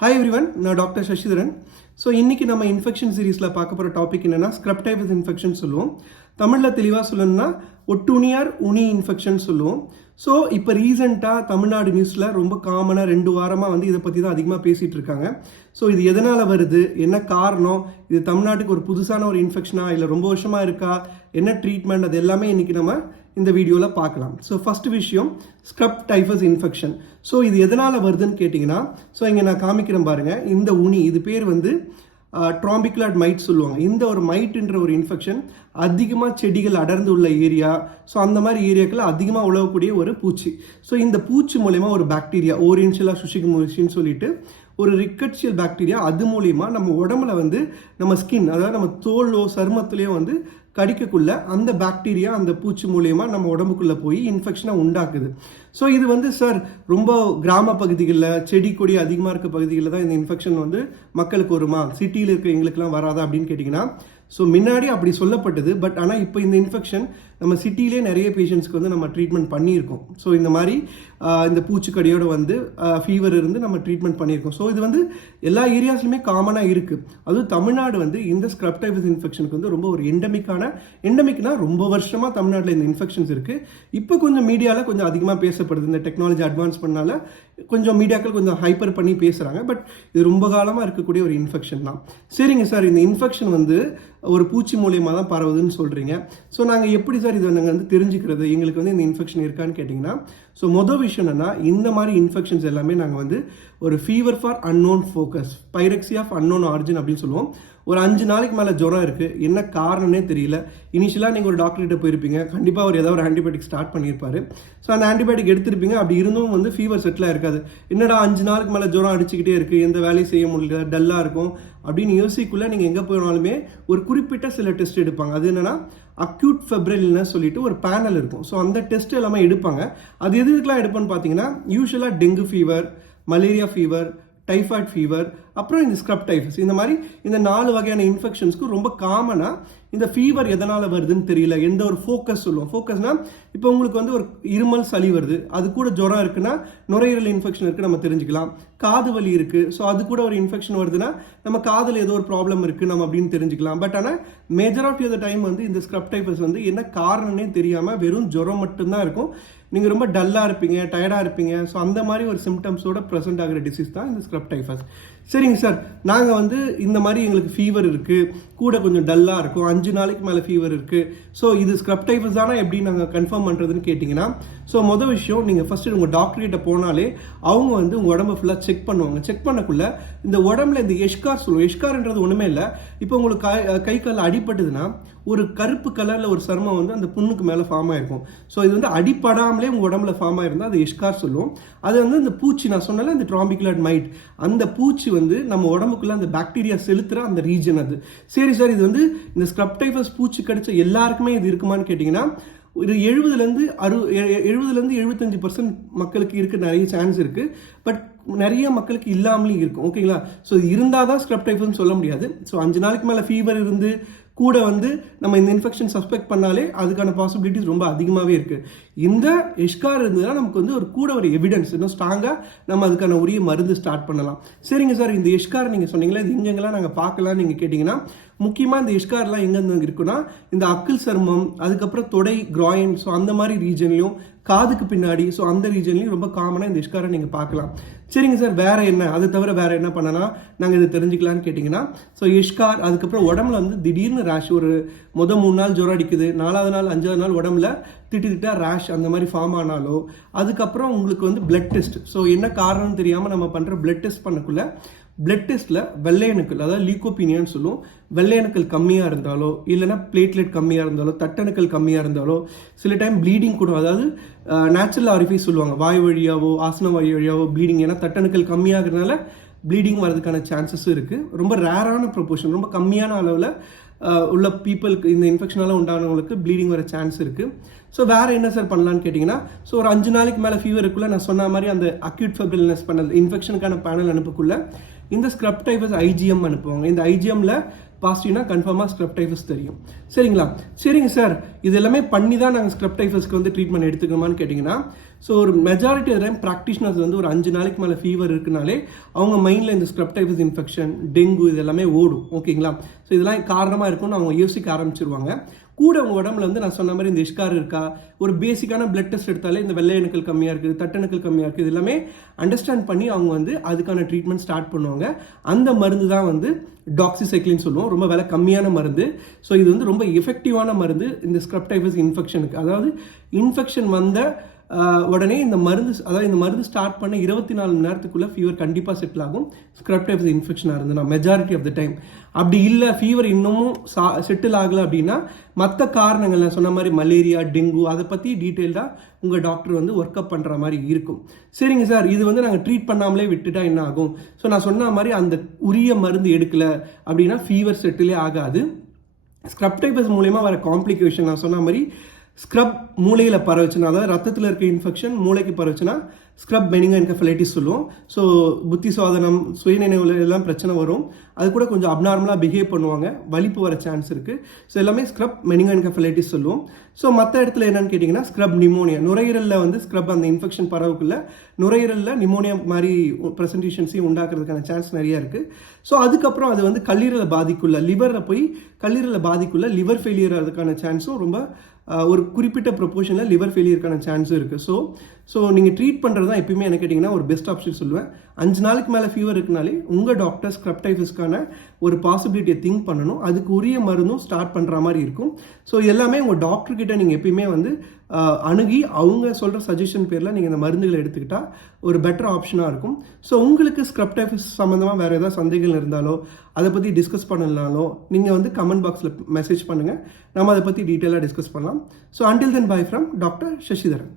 Hi everyone, நான் doctor Sasitharan. So இன்றைக்கி நம்ம இன்ஃபெக்ஷன் சீரீஸில் பார்க்க போகிற டாபிக் என்னென்னா ஸ்க்ரப் டைஃபஸ் இன்ஃபெக்ஷன் சொல்லுவோம். தமிழில் தெளிவாக சொல்லணும்னா ஒட்டுணியார் உனி இன்ஃபெக்ஷன் சொல்லுவோம். ஸோ இப்போ ரீசெண்டாக தமிழ்நாடு நியூஸில் ரொம்ப காமனாக 2 வாரமாக இதை பற்றி தான் அதிகமாக பேசிகிட்டு இருக்காங்க. ஸோ இது எதனால் வருது, என்ன காரணம், இது தமிழ்நாட்டுக்கு ஒரு புதுசான ஒரு இன்ஃபெக்ஷனா இல்லை ரொம்ப வருஷமாக இருக்கா, என்ன ட்ரீட்மெண்ட், அது எல்லாமே இன்றைக்கி நம்ம இந்த வீடியோவில் பார்க்கலாம். ஸோ ஃபஸ்ட் விஷயம் ஸ்க்ரப் டைஃபஸ் இன்ஃபெக்ஷன். ஸோ இது எதனால் வருதுன்னு கேட்டிங்கன்னா, ஸோ இங்கே நான் காமிக்கிறேன் பாருங்கள். இந்த உனி, இது பேர் ட்ராம்பிகுலர் மைட் சொல்லுவாங்க. இந்த ஒரு மைட்ன்ற ஒரு இன்ஃபெக்ஷன் அதிகமாக செடிகள் அடர்ந்து உள்ள ஏரியா, ஸோ அந்த மாதிரி ஏரியாக்களில் அதிகமாக உழவக்கூடிய ஒரு பூச்சி. ஸோ இந்த பூச்சி மூலயமா ஒரு பாக்டீரியா ஓரியன்ஷியலா சுஷிகமோசின்னு சொல்லிட்டு ஒரு ரிக்கட்சியல் பாக்டீரியா, அது மூலிமா நம்ம உடம்புல நம்ம ஸ்கின், அதாவது நம்ம தோலோ சருமத்திலேயோ கடிக்கக்குள்ள அந்த பாக்டீரியா அந்த பூச்சி மூலியமாக நம்ம உடம்புக்குள்ளே போய் இன்ஃபெக்ஷனை உண்டாக்குது. ஸோ இது சார் ரொம்ப கிராம பகுதிகளில் செடி கொடி அதிகமாக இருக்க பகுதிகளில் தான் இந்த இன்ஃபெக்ஷன் மக்களுக்கு வருமா, சிட்டியில் இருக்க எங்களுக்குலாம் வராதா அப்படின்னு கேட்டிங்கன்னா, ஸோ முன்னாடி அப்படி சொல்லப்பட்டது. பட் ஆனால் இப்போ இந்த இன்ஃபெக்ஷன் நம்ம சிட்டிலே நிறைய பேஷண்ட்ஸ்க்கு நம்ம ட்ரீட்மெண்ட் பண்ணியிருக்கோம். ஸோ இந்த மாதிரி இந்த பூச்சிக்கடியோட ஃபீவர் இருந்து நம்ம ட்ரீட்மெண்ட் பண்ணியிருக்கோம். ஸோ இது எல்லா ஏரியாஸ்லையுமே காமனாக இருக்குது. அதுவும் தமிழ்நாடு இந்த ஸ்க்ரப் டைஃபஸ் இன்ஃபெக்ஷனுக்கு ரொம்ப ஒரு எண்டமிக்னா ரொம்ப வருஷமாக தமிழ்நாட்டில் இந்த இன்ஃபெக்ஷன்ஸ் இருக்குது. இப்போ கொஞ்சம் மீடியாவில் கொஞ்சம் அதிகமாக பேசப்படுது. இந்த டெக்னாலஜி அட்வான்ஸ் பண்ணால கொஞ்சம் மீடியாக்கள் கொஞ்சம் ஹைப்பர் பண்ணி பேசுகிறாங்க. பட் இது ரொம்ப காலமாக இருக்கக்கூடிய ஒரு இன்ஃபெக்ஷன் தான். சரிங்க சார், இந்த இன்ஃபெக்ஷன் ஒரு பூச்சி மூலியமாக தான் பரவுதுன்னு சொல்கிறீங்க. ஸோ நாங்கள் எப்படி சார் இதை நாங்கள் தெரிஞ்சுக்கிறது, எங்களுக்கு இந்த இன்ஃபெக்ஷன் இருக்கான்னு கேட்டிங்கன்னா, ஸோ மொதல் விஷயம் என்னென்னா, இந்த மாதிரி இன்ஃபெக்ஷன்ஸ் எல்லாமே நாங்கள் ஒரு fever for unknown focus, pyrexia of unknown origin அப்படின்னு சொல்லுவோம். ஒரு 5 நாளைக்கு மேலே ஜுரம் இருக்குது, என்ன காரணம்னே தெரியல. இனிஷியலாக நீங்கள் ஒரு டாக்டர்கிட்ட போயிருப்பீங்க, கண்டிப்பாக அவர் ஏதாவது ஒரு ஆன்டிபயோட்டிக் ஸ்டார்ட் பண்ணியிருப்பாரு. ஸோ அந்த ஆன்டிபயோட்டிக் எடுத்திருப்பீங்க. அப்படி இருந்தும் ஃபீவர் செட்டிலாக இருக்காது. என்னடா 5 நாளுக்கு மேலே ஜுரம் அடிச்சுக்கிட்டே இருக்குது, எந்த வேலையும் செய்ய முடியல, டல்லாக இருக்கும் அப்படின்னு யோசிக்குள்ளே நீங்கள் எங்கே போனாலுமே ஒரு குறிப்பிட்ட சில டெஸ்ட் எடுப்பாங்க. அது என்னென்னா அக்யூட் ஃபெப்ரில்னு சொல்லிட்டு ஒரு பேனல் இருக்கும். ஸோ அந்த டெஸ்ட் எல்லாமே எடுப்பாங்க. அது எதுக்கெலாம் எடுப்போன்னு பார்த்தீங்கன்னா, யூஸ்வலாக dengue fever, malaria fever, typhoid fever, அப்புறம் இந்த ஸ்க்ரப் டைஃபஸ், இந்த மாதிரி இந்த 4 வகையான இன்ஃபெக்ஷன்ஸ்க்கு ரொம்ப காமனாக இந்த ஃபீவர் எதனால் வருதுன்னு தெரியல. எந்த ஒரு ஃபோக்கஸ் சொல்லுவோம். ஃபோக்கஸ்னால் இப்போ உங்களுக்கு ஒரு இருமல் சளி வருது, அது கூட ஜுரம் இருக்குன்னா நுரையீரல் இன்ஃபெக்ஷன் இருக்குது நம்ம தெரிஞ்சுக்கலாம். காது வலி இருக்குது, ஸோ அது கூட ஒரு இன்ஃபெக்ஷன் வருதுன்னா நம்ம காதில் ஏதோ ஒரு ப்ராப்ளம் இருக்குது நம்ம அப்படின்னு தெரிஞ்சுக்கலாம். பட் ஆனால் மேஜாரிட்டி ஆஃப் த டைம் இந்த ஸ்க்ரப் டைஃபஸ் என்ன காரணம்னே தெரியாமல் வெறும் ஜுரம் மட்டும்தான் இருக்கும். நீங்கள் ரொம்ப டல்லாக இருப்பீங்க, டயர்டாக இருப்பீங்க. ஸோ அந்த மாதிரி ஒரு சிம்டம்ஸோட ப்ரெசென்ட் ஆகிற டிசீஸ் தான் இந்த ஸ்க்ரப் டைஃபஸ். சரிங்க சார், நாங்கள் இந்த மாதிரி எங்களுக்கு ஃபீவர் இருக்குது, கூட கொஞ்சம் டல்லாக இருக்கும், 5 நாளைக்கு மேலே ஃபீவர் இருக்குது. ஸோ இது ஸ்க்ரப் டைஃபஸ் தானே எப்படி நாங்கள் கன்ஃபார்ம் பண்ணுறதுன்னு கேட்டிங்கன்னா, ஸோ மொதல் விஷயம், நீங்கள் ஃபஸ்ட்டு உங்கள் டாக்டர்கிட்ட போனாலே அவங்க உங்கள் உடம்பை ஃபுல்லாக செக் பண்ணுவாங்க. செக் பண்ணக்குள்ள இந்த உடம்புல இந்த எஷ்கார் சொல்லுவோம். எஷ்கார்ன்றது ஒன்றுமே இல்லை. இப்போ உங்களுக்கு கை கால் அடிபட்டுதுன்னா ஒரு கருப்பு கலரில் ஒரு சருமம் அந்த புண்ணுக்கு மேலே ஃபார்ம் ஆகிருக்கும். ஸோ இது அடிப்படாமலே உங்கள் உடம்புல ஃபார்ம் ஆகிருந்தால் அது எஷ்கார் சொல்லுவோம். அது இந்த பூச்சி, நான் சொன்னால இந்த ட்ராம்பிகுலர் மைட், அந்த பூச்சி நம்ம உடம்புக்குள்ள அந்த பாக்டீரியா செலுத்துகிற அந்த ரீஜன் அது. சரி சார், இது இந்த ஸ்க்ரப் டைஃபஸ் பூச்சி கடிச்ச எல்லாருக்குமே இது இருக்குமான்னு கேட்டிங்கன்னா, ஒரு 70% 75% மக்களுக்கு இருக்க நிறைய சான்ஸ் இருக்குது. பட் நிறைய மக்களுக்கு இல்லாமலும் இருக்கும். ஓகேங்களா? ஸோ இருந்தால் தான் ஸ்க்ரப் டைஃபஸ்ன்னு சொல்ல முடியாது. ஸோ 5 நாளைக்கு மேலே ஃபீவர் இருந்து கூட நம்ம இந்த இன்ஃபெக்ஷன் சஸ்பெக்ட் பண்ணாலே அதுக்கான பாசிபிலிட்டிஸ் ரொம்ப அதிகமாகவே இருக்குது. இந்த எஷ்கார் இருந்ததுன்னா நமக்கு ஒரு கூட ஒரு எவிடன்ஸ், இன்னும் ஸ்ட்ராங்காக நம்ம அதுக்கான உரிய மருந்து ஸ்டார்ட் பண்ணலாம். சரிங்க சார், இந்த எஷ்கார் நீங்கள் சொன்னீங்களா, இது எங்கெங்கெல்லாம் நாங்கள் பார்க்கலாம் நீங்கள் கேட்டிங்கன்னா, முக்கியமாக இந்த எஷ்கார்லாம் எங்கெங்க இருக்குன்னா இந்த அக்கிள் சருமம், அதுக்கப்புறம் தொடை, கிராயின், ஸோ அந்த மாதிரி ரீஜன்லையும், காதுக்கு பின்னாடி, ஸோ அந்த ரீஜன்லையும் ரொம்ப காமனாக இந்த எஷ்காரை நீங்கள் பார்க்கலாம். சரிங்க சார், வேறு என்ன, அதை தவிர வேறு என்ன பண்ணலாம் நாங்கள் இதை தெரிஞ்சுக்கலான்னு கேட்டிங்கன்னா, ஸோ எஷ்கார், அதுக்கப்புறம் உடம்புல திடீர்னு ரேஷ், ஒரு 3 நாள் ஜுரம் அடிக்குது, 4வது நாள் 5வது நாள் உடம்புல திட்டா ரேஷ் அந்த மாதிரி ஃபார்ம் ஆனாலோ, அதுக்கப்புறம் உங்களுக்கு பிளட் டெஸ்ட், ஸோ என்ன காரணம்னு தெரியாமல் நம்ம பண்ணுற பிளட் டெஸ்ட் பண்ணக்குள்ள பிளட் டெஸ்ட்டில் வெள்ளையணுக்கள், அதாவது லீக்கோபீனியான்னு சொல்லுவோம், வெள்ளையணுக்கள் கம்மியாக இருந்தாலோ, இல்லைனா பிளேட்லெட் கம்மியாக இருந்தாலோ, தட்டணுக்கள் கம்மியாக இருந்தாலோ, சில டைம் ப்ளீடிங் கூட, அதாவது நேச்சுரல் ஆரிஃபைஸ் சொல்லுவாங்க, வாய் வழியாவோ ஆசன வாய் வழியாவோ ப்ளீடிங், ஏன்னா தட்டணுக்கள் கம்மியாகிறதுனால ப்ளீடிங் வரதுக்கான சான்சஸும் இருக்குது. ரொம்ப ரேரான ப்ரொபோர்ஷன், ரொம்ப கம்மியான அளவில் உள்ள பீப்புளுக்கு இந்த இன்ஃபெக்ஷனால் உண்டானவங்களுக்கு ப்ளீடிங் வர சான்ஸ் இருக்குது. ஸோ வேறு என்ன சார் பண்ணலான்னு கேட்டிங்கன்னா, ஸோ ஒரு 5 நாளைக்கு மேலே ஃபீவர் இருக்குள்ள நான் சொன்ன மாதிரி அந்த அக்யூட் ஃபெப்ரில்னஸ் பண்ணது இன்ஃபெக்ஷனுக்கான பேனல் அனுப்பக்குள்ள இந்த ஸ்க்ரப் டைஃபஸ் ஐஜிஎம் அனுப்புவாங்க. இந்த ஐஜிஎம்மில் பாசிட்டிவ்னா கன்ஃபார்மாக ஸ்க்ரப் டைஃபஸ் தெரியும். சரிங்க சார், இது எல்லாமே பண்ணி தான் நாங்கள் ஸ்க்ரப் டைஃபஸ்க்கு வந்து ட்ரீட்மெண்ட் எடுத்துக்கணுமான்னு கேட்டிங்கன்னா, ஸோ ஒரு மெஜாரிட்டி ஆஃப் டைம் ப்ராக்டிஷனர்ஸ் வந்து ஒரு 5 நாளைக்கு மேலே ஃபீவர் இருக்குனாலே அவங்க மைண்டில் இந்த ஸ்க்ரப் டைஃபஸ் இன்ஃபெக்ஷன், டெங்கு இது எல்லாமே ஓடும். ஓகேங்களா? ஸோ இதெல்லாம் காரணமாக இருக்கும்னு அவங்க யோசிக்க ஆரம்பிச்சிருவாங்க. கூட உங்கள் உடம்புல வந்து நான் சொன்ன மாதிரி இந்த இஷ்கார் இருக்கா, ஒரு பேசிக்கான பிளட் டெஸ்ட் எடுத்தாலே இந்த வெள்ளை அணுக்கள் கம்மியாக இருக்குது, தட்டணுக்கள் கம்மியாக இருக்குது, இது எல்லாமே அண்டர்ஸ்டாண்ட் பண்ணி அவங்க வந்து அதுக்கான ட்ரீட்மெண்ட் ஸ்டார்ட் பண்ணுவாங்க. அந்த மருந்து தான் வந்து டாக்ஸிசைக்ளின் சொல்லுவோம். ரொம்ப விலை கம்மியான மருந்து. ஸோ இது வந்து ரொம்ப எஃபெக்டிவான மருந்து இந்த ஸ்க்ரப் டைஃபஸ் இன்ஃபெக்ஷனுக்கு. அதாவது இன்ஃபெக்ஷன் வந்த உடனே இந்த மருந்து ஸ்டார்ட் பண்ண 24 மணி நேரத்துக்குள்ள ஃபீவர் கண்டிப்பாக செட்டில் ஆகும். ஸ்க்ரப் டைஃபஸ் இன்ஃபெக்ஷனாக இருந்ததுன்னா மெஜாரிட்டி ஆஃப் த டைம். அப்படி இல்லை ஃபீவர் இன்னமும் செட்டில் ஆகலை அப்படின்னா மற்ற காரணங்கள் நான் சொன்ன மாதிரி மலேரியா, டெங்கு அதை பற்றி டீட்டெயில்டாக உங்கள் டாக்டர் வந்து ஒர்க் அப் பண்ணுற மாதிரி இருக்கும். சரிங்க சார், இது வந்து நாங்கள் ட்ரீட் பண்ணாமலே விட்டுட்டா என்ன ஆகும்? ஸோ நான் சொன்ன மாதிரி அந்த உரிய மருந்து எடுக்கலை அப்படின்னா ஃபீவர் செட்டிலே ஆகாது. ஸ்க்ரப் டைஃபஸ் மூலயமா வர காம்ப்ளிகேஷன் நான் சொன்ன மாதிரி ஸ்க்ரப் மூளையில் பரவச்சுன்னா, அதாவது ரத்தத்தில் இருக்க இன்ஃபெக்ஷன் மூளைக்கு பரவச்சுன்னா ஸ்க்ரப் மெனிங்கோஎன்கெஃபலைட்டிஸ் சொல்லுவோம். ஸோ புத்தி சுவாதனம், சுயநினைவுல எல்லாம் பிரச்சனை வரும். அது கூட கொஞ்சம் அப்நார்மலாக பிஹேவ் பண்ணுவாங்க, வலிப்பு வர சான்ஸ் இருக்குது. ஸோ எல்லாமே ஸ்க்ரப் மெனிங்கோஎன்கெஃபலைட்டிஸ் சொல்லுவோம். ஸோ மற்ற இடத்துல என்னன்னு கேட்டிங்கன்னா ஸ்க்ரப் நிமோனியா, நுரையீரலில் வந்து ஸ்க்ரப் அந்த இன்ஃபெக்ஷன் பரவுக்குள்ள நுரையீரலில் நிமோனியா மாதிரி ப்ரெசன்டேஷன்ஸையும் உண்டாக்குறதுக்கான சான்ஸ் நிறையா இருக்குது. ஸோ அதுக்கப்புறம் அது வந்து கல்லீரலை பாதிக்குள்ள, லிவரில் போய் கல்லீரலை பாதிக்குள்ள லிவர் ஃபெயிலியர் ஆகிறதுக்கான சான்ஸும் ரொம்ப ஒரு குறிப்பிட்ட ப்ரொபோர்ஷனில் லிவர் ஃபெயிலியருக்கான சான்ஸும் இருக்குது. ஸோ நீங்கள் ட்ரீட் பண்ணுறது தான் எப்பயுமே என்ன கேட்டிங்கன்னா ஒரு பெஸ்ட் ஆப்ஷன் சொல்லுவேன். 5 நாளைக்கு மேலே ஃபீவர் இருக்குனாலே உங்கள் டாக்டர் ஸ்க்ரப் டைஃபஸ்க்கான ஒரு பாசிபிலிட்டியை திங்க் பண்ணணும். அதுக்கு உரிய மருந்தும் ஸ்டார்ட் பண்ணுற மாதிரி இருக்கும். ஸோ எல்லாமே உங்கள் டாக்டர்கிட்ட நீங்கள் எப்பயுமே வந்து அணுகி அவங்க சொல்கிற சஜஷன் பேரில் நீங்கள் இந்த மருந்துகளை எடுத்துக்கிட்டால் ஒரு பெட்டர் ஆப்ஷனாக இருக்கும். ஸோ உங்களுக்கு ஸ்க்ரப் டைஃபஸ் சம்மந்தமாக வேறு ஏதாவது சந்தேகங்கள் இருந்தாலோ அதை பற்றி டிஸ்கஸ் பண்ணலனாலோ நீங்கள் வந்து கமெண்ட் பாக்ஸில் மெசேஜ் பண்ணுங்கள். நம்ம அதை பற்றி டீட்டெயிலாக டிஸ்கஸ் பண்ணலாம். So until then bye from doctor Sasitharan.